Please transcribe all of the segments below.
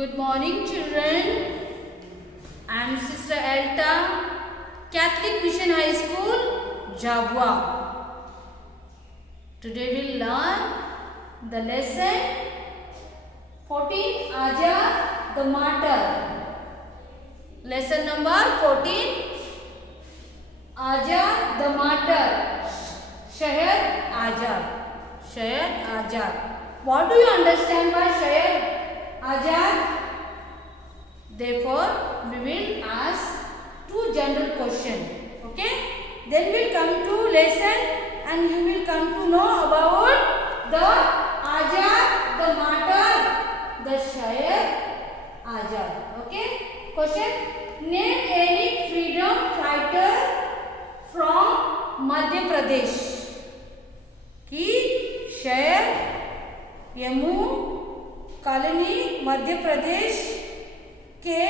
Good morning, children. I am Sister Elta, Catholic Mission High School, Jabwa. Today we will learn the lesson 14, Azad the Martyr. Lesson number 14, Azad the Martyr. Shahid Azad. Shahid Azad. What do you understand by Shahid Azad? Therefore, we will ask two general questions. Okay? Then we will come to lesson and you will come to know about the Azad, the martyr, the Shahid Azad. Okay? Question: name any freedom fighter from Madhya Pradesh. कि शहर Yamu colony Madhya Pradesh के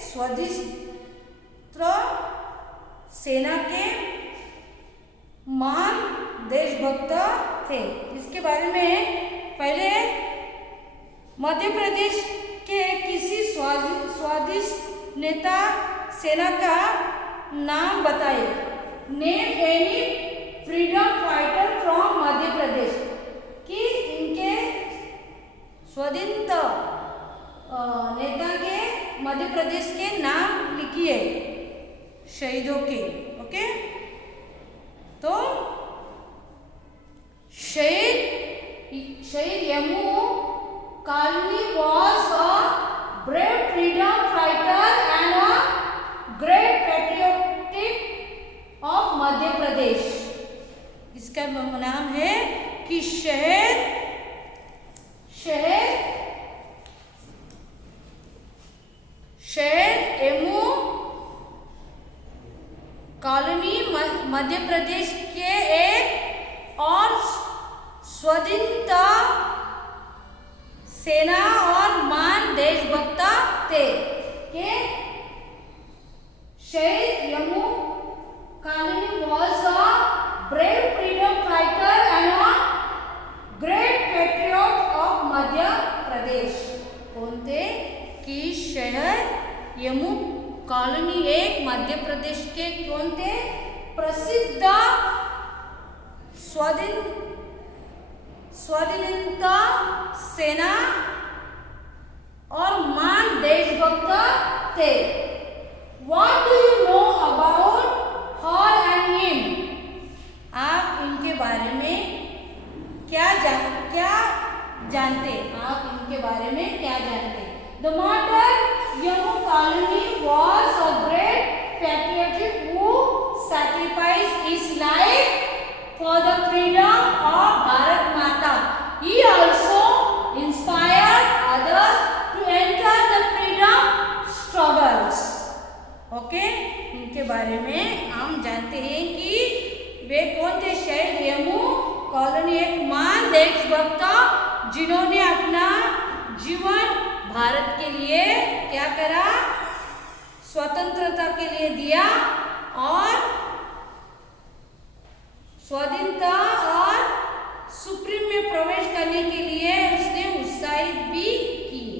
स्वतंत्र सेना के महान देशभक्त थे. इसके बारे में पहले मध्य प्रदेश के किसी स्वादिष्ट नेता सेना का नाम बताइए. Name any freedom fighter from Madhya Pradesh. कि इनके स्वतंत्र नेता के मध्य प्रदेश के नाम लिखिए शहीदों के. ओके, तो शहीद Yamu colony was a brave freedom fighter and a great patriotic of Madhya Pradesh. इसका नाम है कि शहर यमू कॉलोनी मध्य प्रदेश के एक और स्वतंत्र सेना और महान देशभक्त थे. के शहीद Yamu colony was a brave freedom fighter and a great patriot of Madhya Pradesh. कौन थे? कि शहर यमू कॉलोनी एक मध्य प्रदेश के कौन थे? प्रसिद्ध स्वतंत्रता सेना और महान देशभक्त थे. What do you know about her and him? आप इनके बारे में क्या जानते? आप इनके बारे में क्या जानते? The martyr Yammu Colony was a great patriot who sacrificed his life for the freedom of Bharat Mata. He also inspired others to enter the freedom struggles. Okay? इनके बारे में हम जानते हैं कि वे कौन थे? शहीद यमू कॉलोनी एक महान देशभक्त जिन्होंने अपना जीवन भारत के लिए क्या करा? स्वतंत्रता के लिए दिया और स्वाधीनता और सुप्रीम में प्रवेश करने के लिए उसने उत्साहित भी किए.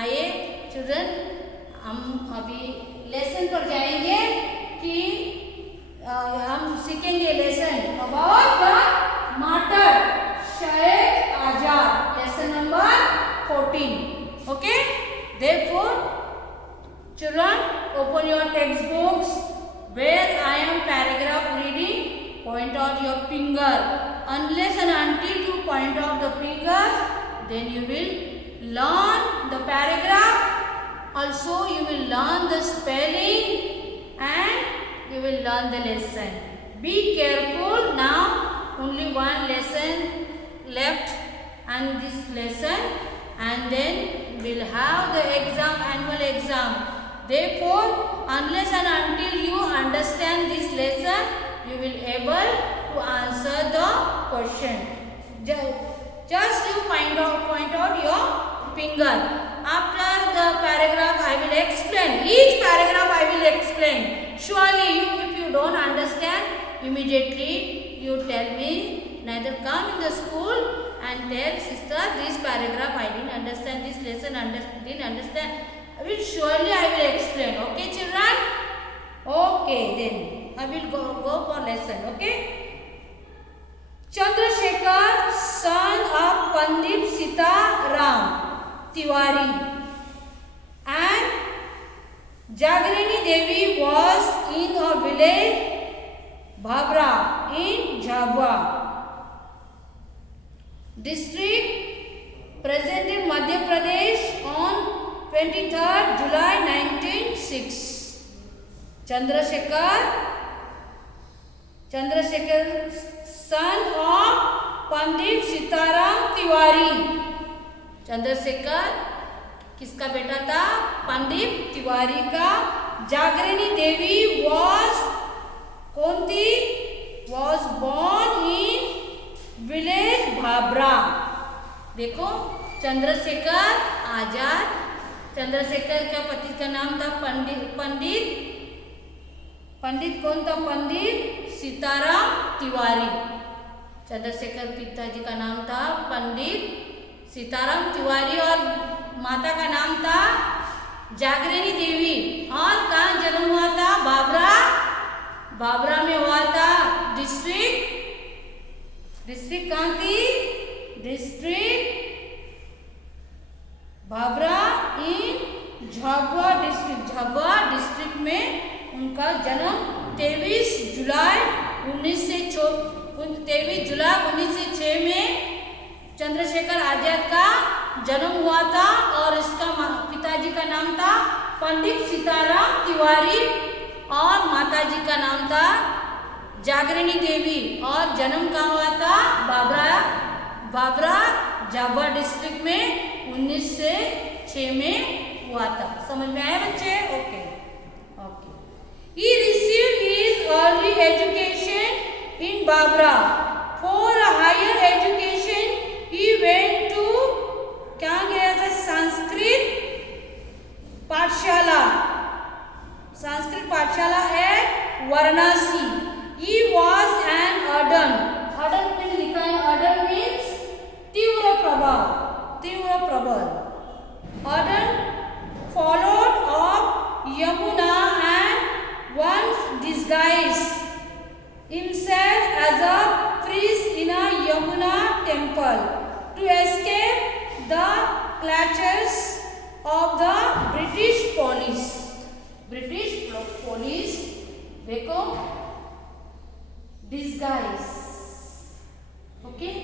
आइए चिल्ड्रन, हम अभी लेसन पर जाएंगे कि हम सीखेंगे लेसन अबाउट द मार्टर शहीद Azad. Lesson number 14. Okay? Therefore, children, open your textbooks where I am paragraph reading. Point out your finger. Unless and until you point out the fingers, then you will learn the paragraph. Also, you will learn the spelling and you will learn the lesson. Be careful. Now, only one lesson left and this lesson, and then we'll have the exam, annual exam. Therefore, unless and until you understand this lesson, you will able to answer the question. Just you point out your finger. After the paragraph, I will explain. Each paragraph I will explain. Surely, if you don't understand, immediately you tell me. Neither come in the school and tell sister this paragraph I didn't understand, this lesson didn't understand. Surely I will explain. Okay, children? Okay, then I will go for lesson. Okay. Chandrasekhar, son of Pandit Sitaram Tiwari, and Jagrani Devi was in a village Bhabra in Jhabua district, present in Madhya Pradesh, on 23rd July 1906. Chandrasekhar, son of Pandit Sitaram Tiwari. Chandrashekhar किसका बेटा था? पंडित तिवारी का. जागरणी देवी was, कौन थी? Was born in village Bhabra. देखो, चंद्रशेखर आजाद. चंद्रशेखर का पति का नाम था पंडित कौन था? पंडित सीताराम तिवारी. चंद्रशेखर पिताजी का नाम था पंडित सीताराम तिवारी और माता का नाम था जागरणी देवी. और कहाँ जन्म हुआ था? बाबरा में हुआ था. डिस्ट्रिक्ट कहाँ थी? डिस्ट्रिक्ट बाबरा इन झाबुआ डिस्ट्रिक्ट में उनका जन्म 23 जुलाई 1906 में चंद्रशेखर आजाद का जन्म हुआ था. और इसका पिताजी का नाम था पंडित सीताराम तिवारी और माताजी का नाम था जागरणी देवी. और जन्म कहाँ हुआ था? बाबरा झाबुआ डिस्ट्रिक्ट में 1906 में हुआ था. समझ में आया बच्चे? Okay. He received his early education in Babra. For a higher education, he went to, कहाँ गया था? संस्कृत पाठशाला at Varanasi. He was an Ardan में लिखा है. Ardan means तीव्र प्रबल. Ardan followed of Yamuna and once disguised himself as a priest in a Yamuna temple to escape the clutches of the British police. देखो, disguise. Okay.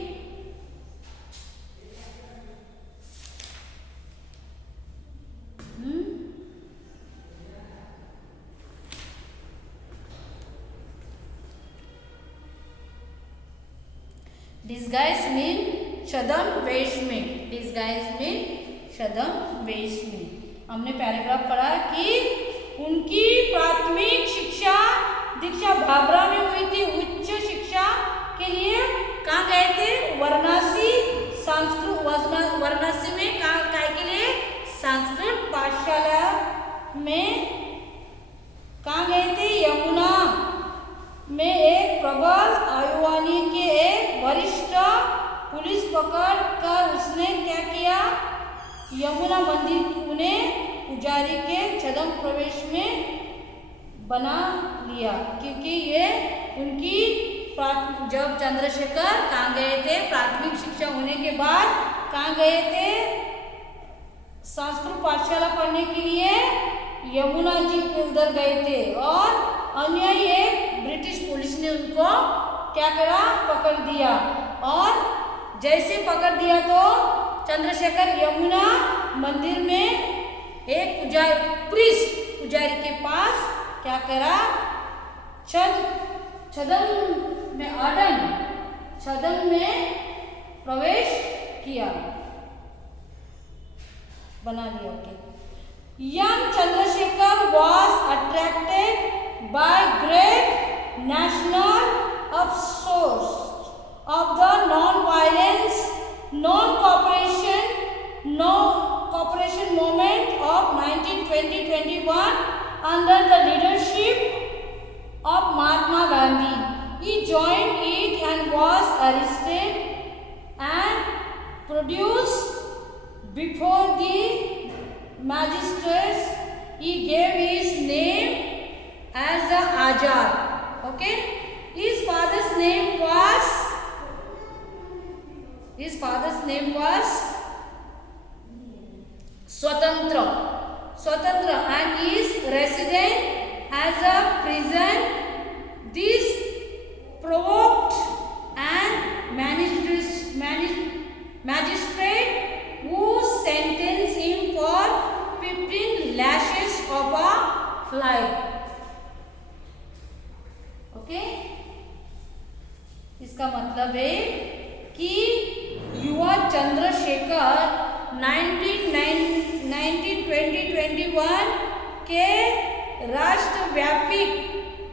Disguise mean छद्म वेश में. हमने पैराग्राफ पढ़ा कि उनकी प्राथमिक शिक्षा दीक्षा भाबरा में हुई थी. उच्च शिक्षा के लिए कहाँ गए थे? वाराणसी में. काय के लिए? संस्कृत पाठशाला में. कहाँ गए थे? यमुना में एक प्रबल आयुवानी के एक वरिष्ठ पुलिस पकड़ कर उसने क्या किया? यमुना मंदिर उन्हें पुजारी के छद्म प्रवेश में बना लिया. क्योंकि ये उनकी जब चंद्रशेखर कहाँ गए थे? प्राथमिक शिक्षा होने के बाद कहाँ गए थे? संस्कृत पाठशाला पढ़ने के लिए यमुना जी के उधर गए थे. और अन्य एक ब्रिटिश पुलिस ने उनको क्या करा? पकड़ दिया. और जैसे पकड़ दिया तो चंद्रशेखर यमुना मंदिर में एक पुजारी के पास क्या करा? छद्म में प्रवेश किया. बना लिया. Okay. Young Chandrasekhar was attracted by great national upsurge of the non-violence, non-cooperation movement of 1920-21 under the leadership of Mahatma Gandhi. He joined it and was arrested and produced before the magistrates. He gave his name as Azad. Okay. His father's name was Swatantra, and is resident as a prison. This provoked and magistrate who sentenced him for 15 lashes of a fly. Okay? इसका मतलब है कि युवा चंद्रशेखर 1920-21 के राष्ट्रव्यापी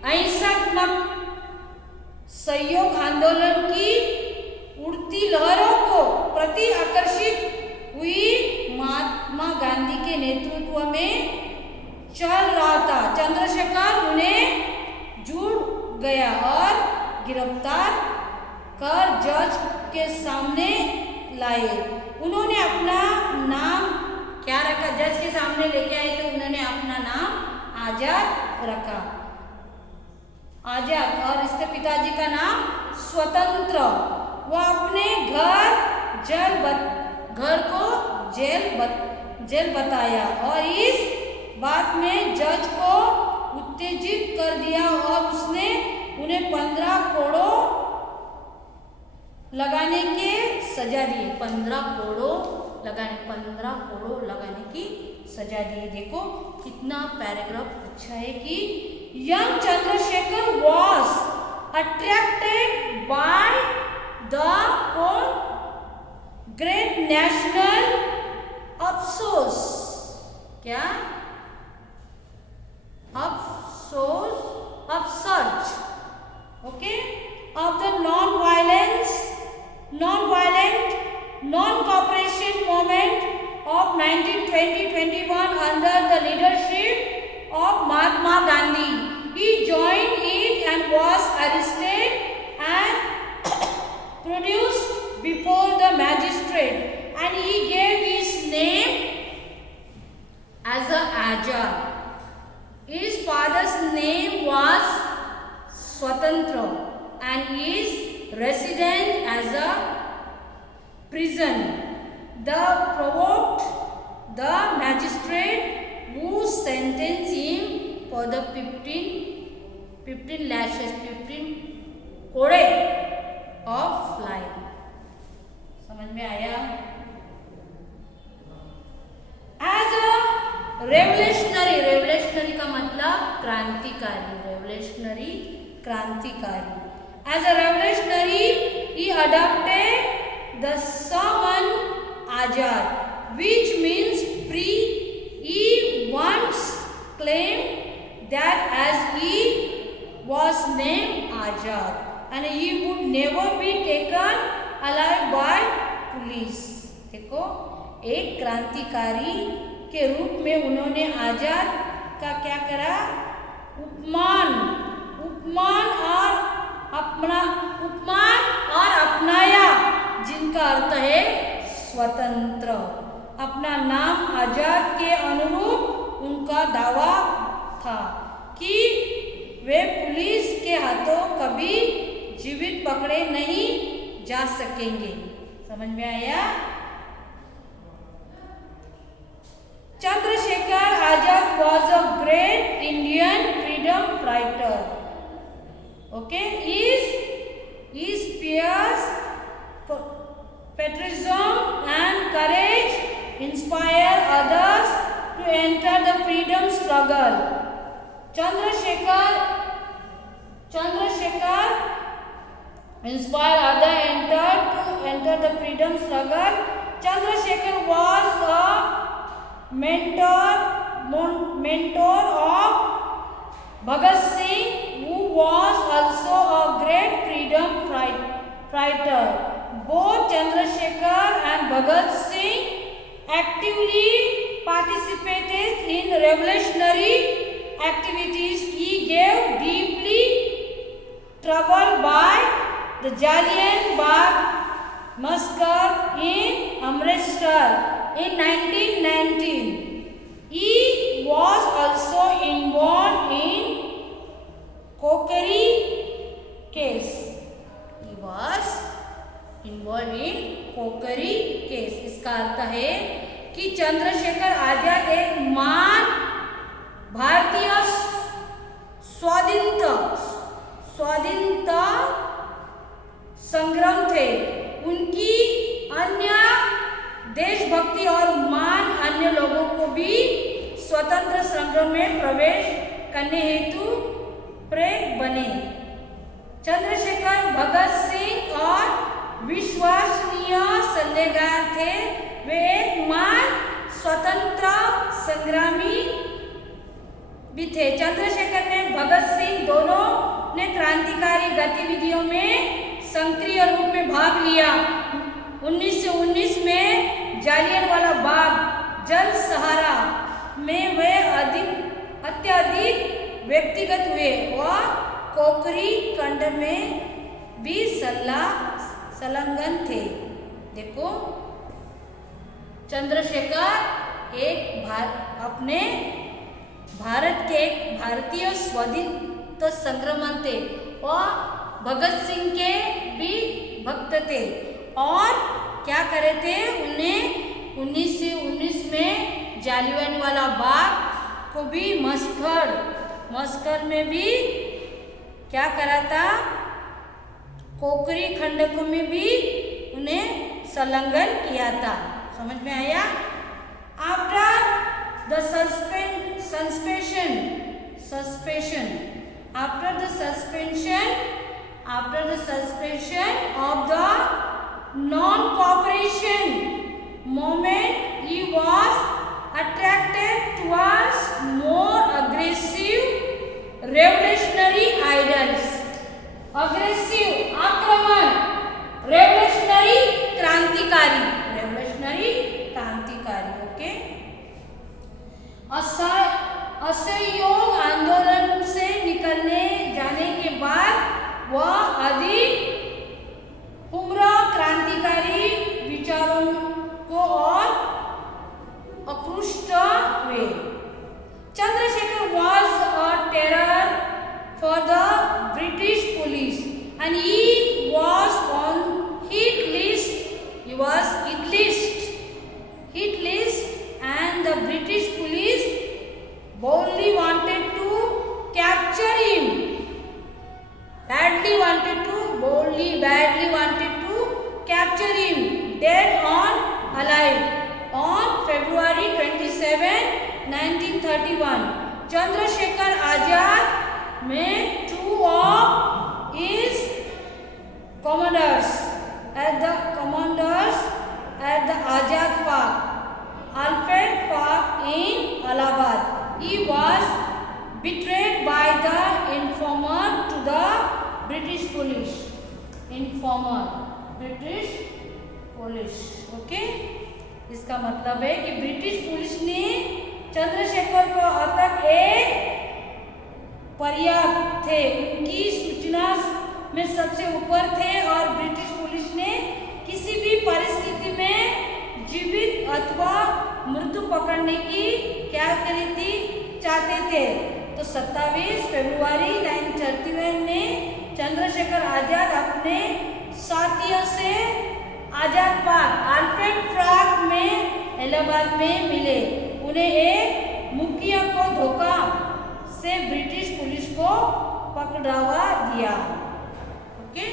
अहिंसात्मक सहयोग आंदोलन की उड़ती लहरों को प्रति आकर्षित हुई महात्मा गांधी के नेतृत्व में चल रहा था। चंद्रशेखर उन्हें जुड़ गया और गिरफ्तार कर जज के सामने लाए। उन्होंने अपना नाम क्या रखा? जज के सामने लेके आए तो उन्होंने अपना नाम आजाद रखा, आजाद, और इसके पिताजी का नाम स्वतंत्र। वो अपने घर को जेल बताया और इस बात में जज को उत्तेजित कर दिया और उसने उन्हें 15 कोड़ों लगाने की सजा दी। 15 कोड़ों लगाने की सजा दी। देखो कितना पैराग्राफ अच्छा है कि young Chandrashekhar was attracted by the great national अफसोस, क्या अफसोस, अपसर्च, okay, of the non-violent non-cooperation movement of 1920-21 under the leadership of Mahatma Gandhi. He joined it and was arrested and produced before the magistrate, and he gave his name as Azad. His father's name was Swatantra and is resident as a prison. The provoked the magistrate who sentenced him for the 15 lashes, 15 कोड़े of fly. समझ में आया? As a revolutionary का मतलब क्रांतिकारी, क्रांतिकारी. As a revolutionary, he adopted the Saman Azad, which means free. He once claimed that as he was named Azad, and he would never be taken alive by police. देखो, एक क्रांतिकारी के रूप में उन्होंने आजाद का क्या करा? उपमान और अपनाया, जिनका अर्थ है स्वतंत्र। अपना नाम आजाद के अनुरूप उनका दावा था कि वे पुलिस के हाथों कभी जीवित पकड़े नहीं जा सकेंगे। समझ में आया? Chandrasekhar Azad was a great Indian freedom fighter. Okay, his fierce patriotism and courage inspire others to enter the freedom struggle. Chandrasekhar inspired others to enter the freedom struggle. Chandrasekhar was a mentor of Bhagat Singh, who was also a great freedom fighter. Both Chandrasekhar and Bhagat Singh actively participated in revolutionary activities. He gave deeply troubled by the Jallian Muscat in Amritsar in 1919. He was also involved in Kokkari case. He was involved in Kokkari case. इसका अर्थ है कि चंद्रशेखर आजाद एक महान भारतीय स्वाधीनता संग्राम थे। उनकी अन्य देशभक्ति और महान अन्य लोगों को भी स्वतंत्र संग्राम में प्रवेश करने हेतु प्रेरक बने। चंद्रशेखर भगत सिंह और विश्वसनीय सल्लागार थे। वे एक महान स्वतंत्र संग्रामी भी थे। चंद्रशेखर ने भगत सिंह दोनों ने क्रांतिकारी गतिविधियों में सक्रिय रूप में भाग लिया। 1919 में जालियनवाला बाग, जल सहारा में वे अत्यधिक व्यक्तिगत हुए और कोकरी कंड में भी संलग्न थे। देखो, चंद्रशेखर एक अपने भारत के एक भारतीय स्वाधीनता संग्राम थे और भगत सिंह के भी भक्त थे। और क्या करे थे, उन्हें 1919 में जालियनवाला बाग को भी मस्कर में भी क्या करा था, कोकरी खंड में भी उन्हें संलग्न किया था। समझ में आया? After the suspension of the non-cooperation movement, he was attracted towards more aggressive revolutionary ideals. Aggressive, आक्रमण, revolutionary क्रांतिकारी, ओके। असहयोग आंदोलन से निकलने जाने के बाद वह अधिक उम्र क्रांतिकारी विचारों को और आकृष्ट हुए। Chandrashekhar was a terror for the British police and he was on hit list and the British police boldly wanted to capture him. Badly wanted to capture him, dead or alive, on February 27, 1931. Chandrasekhar Azad met two of his commanders at the Azad Park, Alfred Park in Allahabad. He was betrayed by the informer to the British police. Okay. इसका मतलब है कि British police ने चंद्रशेखर को अब तक एक पर्याप्त थे, उनकी सूचना में सबसे ऊपर थे और ब्रिटिश पुलिस ने किसी भी परिस्थिति में जीवित अथवा मृत्यु पकड़ने की क्या करी थी, चाहते थे। तो 27 फरवरी 1931 में चंद्रशेखर आजाद अपने साथियों से आजाद पार्क आल्फ्रेड पार्क में इलाहाबाद में मिले। उन्हें एक मुखिया को धोखा से ब्रिटिश पुलिस को पकड़वा दिया। Okay,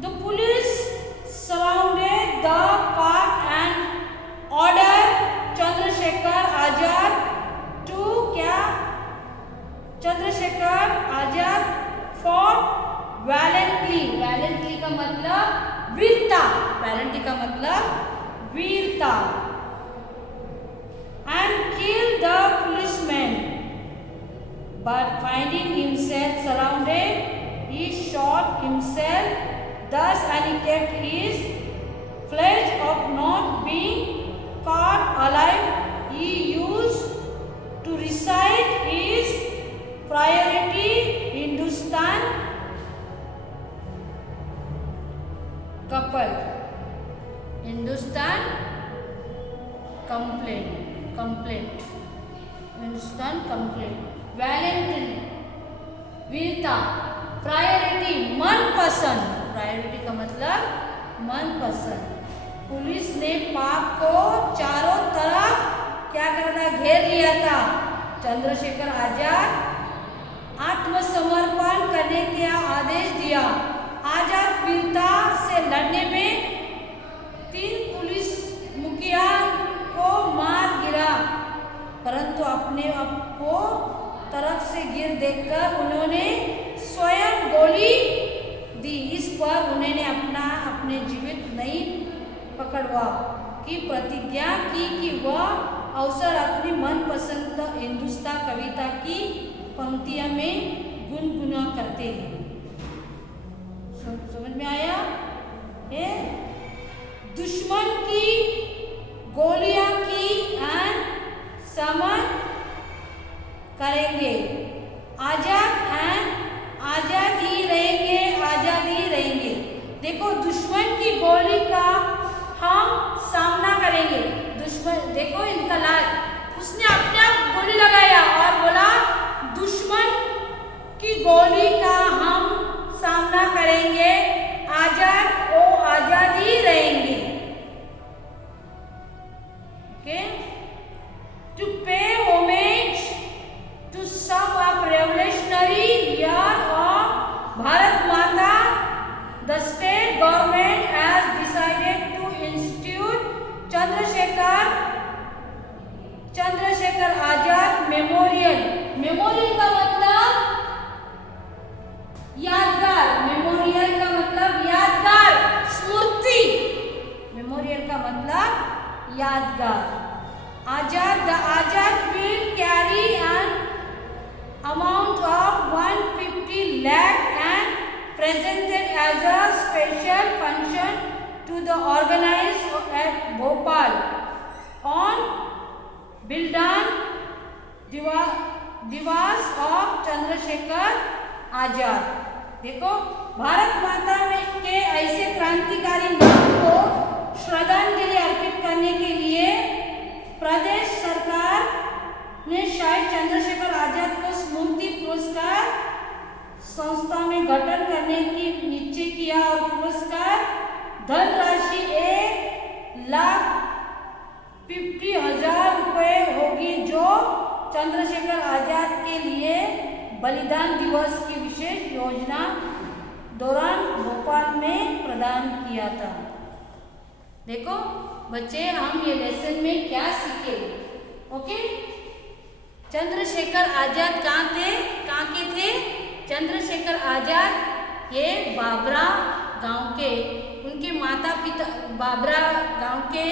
the police surrounded the park and order Chandrashekhar Azad to Chandrashekhar Azad for valiantly का मतलब वीरता and kill the policeman, but finding himself surrounded, he shot himself. Thus, and he kept his pledge of not being caught alive. He used to recite his priority Hindustan Hindustan complaint, Hindustan complaint. Valentine वीरता। Priority मनपसंद, priority का मतलब मनपसंद। Police ने पाक को चारों तरफ क्या करा था, घेर लिया था। चंद्रशेखर आजाद आत्मसमर्पण करने का आदेश दिया। आजाद वीरता से लड़ने में 3 पुलिस मुखिया को मार गिरा, परंतु अपने आप को तरफ से गिर देखकर उन्होंने स्वयं गोली दी। इस पर उन्होंने अपने जीवित नहीं पकड़वा की प्रतिज्ञा की कि वह अवसर अपनी मनपसंद हिंदुस्तान कविता की पंक्तियां में गुनगुना करते हैं। समझ में आया? ये दुश्मन की गोलियां की एंड समन करेंगे, आजाद ही रहेंगे, आजाद ही रहेंगे। देखो, दुश्मन की गोली का हम सामना करेंगे। दुश्मन देखो इनका लाज, उसने अपने आप गोली लगाया और बोला दुश्मन की गोली का हम सामना करेंगे, आजाद ही रहेंगे। Okay, to pay homage to some of revolutionary year of Bharat Mata, the state government has decided to institute Chandrashekhar Azad memorial. Memorial का मतलब यादगार, मेमोरियल का मतलब यादगार, स्मृति। मेमोरियल का मतलब यादगार। The Azad will carry an amount of 150 lakh and presented as a special function to the organized at Bhopal on Bildan दिवस ऑफ चंद्रशेखर आजाद। देखो, भारत माता में के ऐसे क्रांतिकारी नाम को श्रद्धांजलि अर्पित करने के लिए प्रदेश सरकार ने शायद चंद्रशेखर आजाद को स्मृति पुरस्कार संस्था में गठन करने की निश्चय किया और पुरस्कार धनराशि 1,50,000 रुपये होगी, जो चंद्रशेखर आजाद के लिए बलिदान दिवस की विशेष योजना दौरान भोपाल में प्रदान किया था। देखो बच्चे, हम ये लेसन में क्या सीखे? ओके, चंद्रशेखर आजाद कहाँ के थे? चंद्रशेखर आजाद ये बाबरा गांव के, उनके माता पिता बाबरा गांव के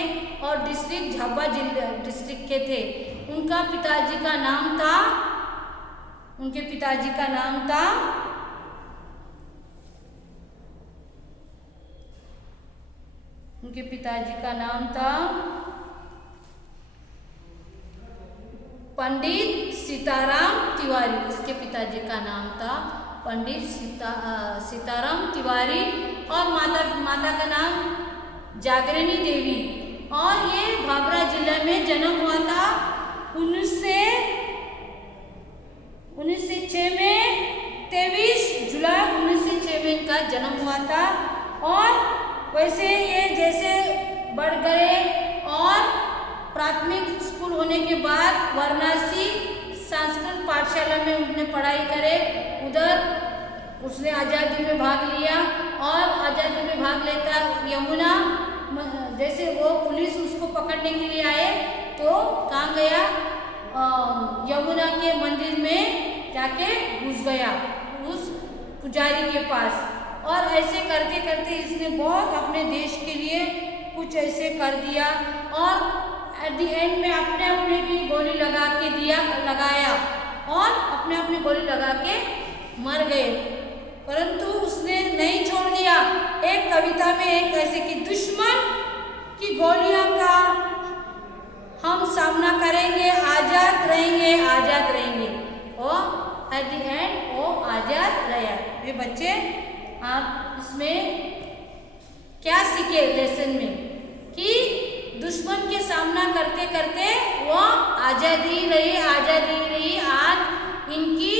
और डिस्ट्रिक्ट झाबुआ जिला डिस्ट्रिक्ट के थे। उनके पिताजी का नाम था पंडित सीताराम तिवारी। उसके पिताजी का नाम था पंडित सीताराम तिवारी और माता का नाम जागरणी देवी। और ये बाबरा जिला में जन्म हुआ था 1906 में, 23 जुलाई 1906 में इनका जन्म हुआ था। और वैसे ये जैसे बढ़ गए और प्राथमिक स्कूल होने के बाद वाराणसी संस्कृत पाठशाला में उसने पढ़ाई करे। उधर उसने आज़ादी में भाग लिया और आज़ादी में भाग लेता यमुना, जैसे वो पुलिस उसको पकड़ने के लिए आए तो कहाँ गया, यमुना के मंदिर में जाके घुस गया उस पुजारी के पास। और ऐसे करते करते इसने बहुत अपने देश के लिए कुछ ऐसे कर दिया और एट द एंड में अपने भी गोली लगाया और अपने गोली लगा के मर गए। परंतु उसने नहीं छोड़ दिया। एक कविता में एक ऐसे कि दुश्मन की गोलियों का हम सामना करेंगे, आजाद रहेंगे और एट द एंड वो आजाद रहा। ये बच्चे आप इसमें क्या सीखे लेसन में करते वो आज़ादी रही। आज इनकी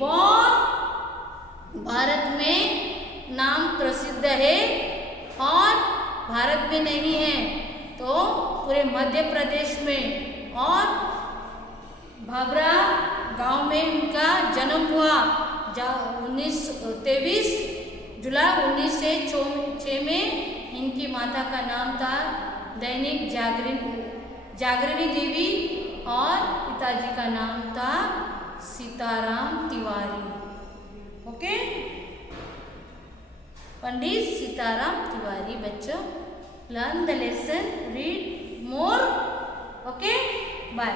बहुत भारत में नाम प्रसिद्ध है, और भारत में नहीं है तो पूरे मध्य प्रदेश में और भाभरा गांव में इनका जन्म हुआ। 23 जुलाई 1906 में इनकी माता का नाम था दैनिक जागरणी देवी और पिताजी का नाम था सीताराम तिवारी। ओके, पंडित सीताराम तिवारी। बच्चों, learn the lesson, read more. Okay, bye.